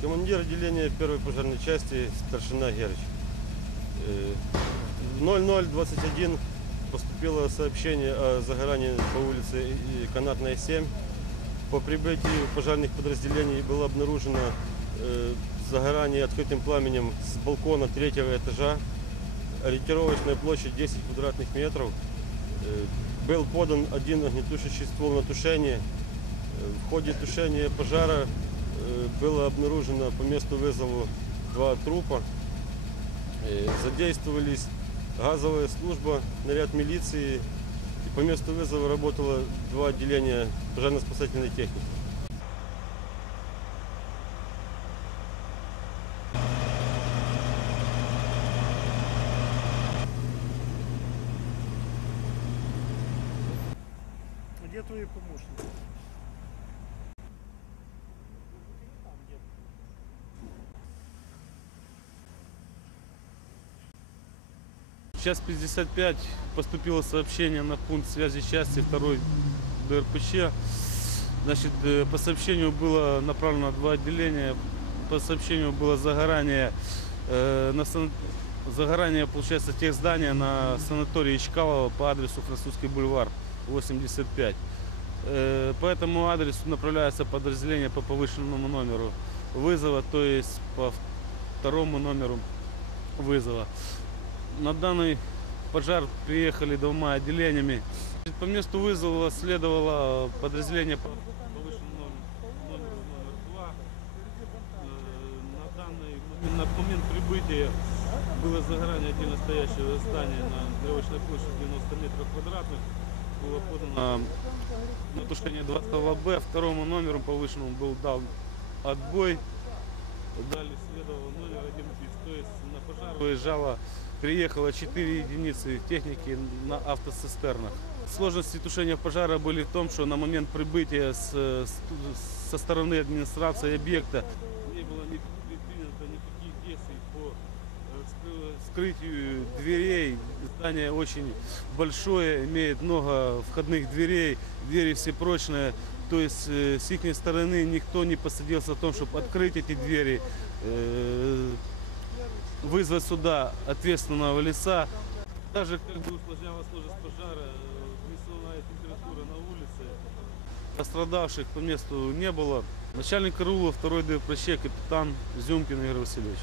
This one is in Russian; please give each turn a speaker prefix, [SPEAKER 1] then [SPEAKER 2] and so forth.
[SPEAKER 1] Командир отделения первой пожарной части старшина Герыч. Э, Э, В 0021 поступило сообщение о загорании по улице Канатная 7. По прибытии пожарных подразделений было обнаружено э, загорание открытым пламенем с балкона третьего этажа. Ориентировочная площадь 10 квадратных метров. Э, Был подан один огнетушащий ствол на тушение. Э, В ходе тушения пожара было обнаружено по месту вызова два трупа. Задействовались газовая служба, наряд милиции. И по месту вызова работало два отделения пожарно-спасательной техники.
[SPEAKER 2] Где твои помощники?
[SPEAKER 3] Сейчас 55 поступило сообщение на пункт связи части 2 ДРПЧ. Значит, э, по сообщению было направлено два отделения. По сообщению было загорание, э, на сан- загорание, получается, тех здания на санатории Чкалова по адресу Французский бульвар 85. Э, По этому адресу направляется подразделение по повышенному номеру вызова, то есть по второму номеру вызова. На данный пожар приехали двумя отделениями. По месту вызова следовало подразделение по повышенному номеру, номеру номер два. Э, На данный момент, на момент прибытия было загорание отдельно стоящего здания на веревочной площади 90 метров квадратных. Было подано на тушение 20 Б. Второму номеру повышенному был дан отбой. Далее следовал номер один БИС. То есть на пожар выезжало, приехало 4 единицы техники на автоцистернах. Сложности тушения пожара были в том, что на момент прибытия с- с- со стороны администрации объекта не было ни предпринято никаких действий по э, вскрытию дверей. Здание очень большое, имеет много входных дверей, двери все прочные. То есть э, с их стороны никто не посадился о том, чтобы открыть эти двери, э, вызвать сюда ответственного лица. Даже как бы усложнялась сложность пожара, внесенная температура на улице. Пострадавших по месту не было. Начальник караула 2 ДПЧ капитан Зюмкин Игорь Васильевич.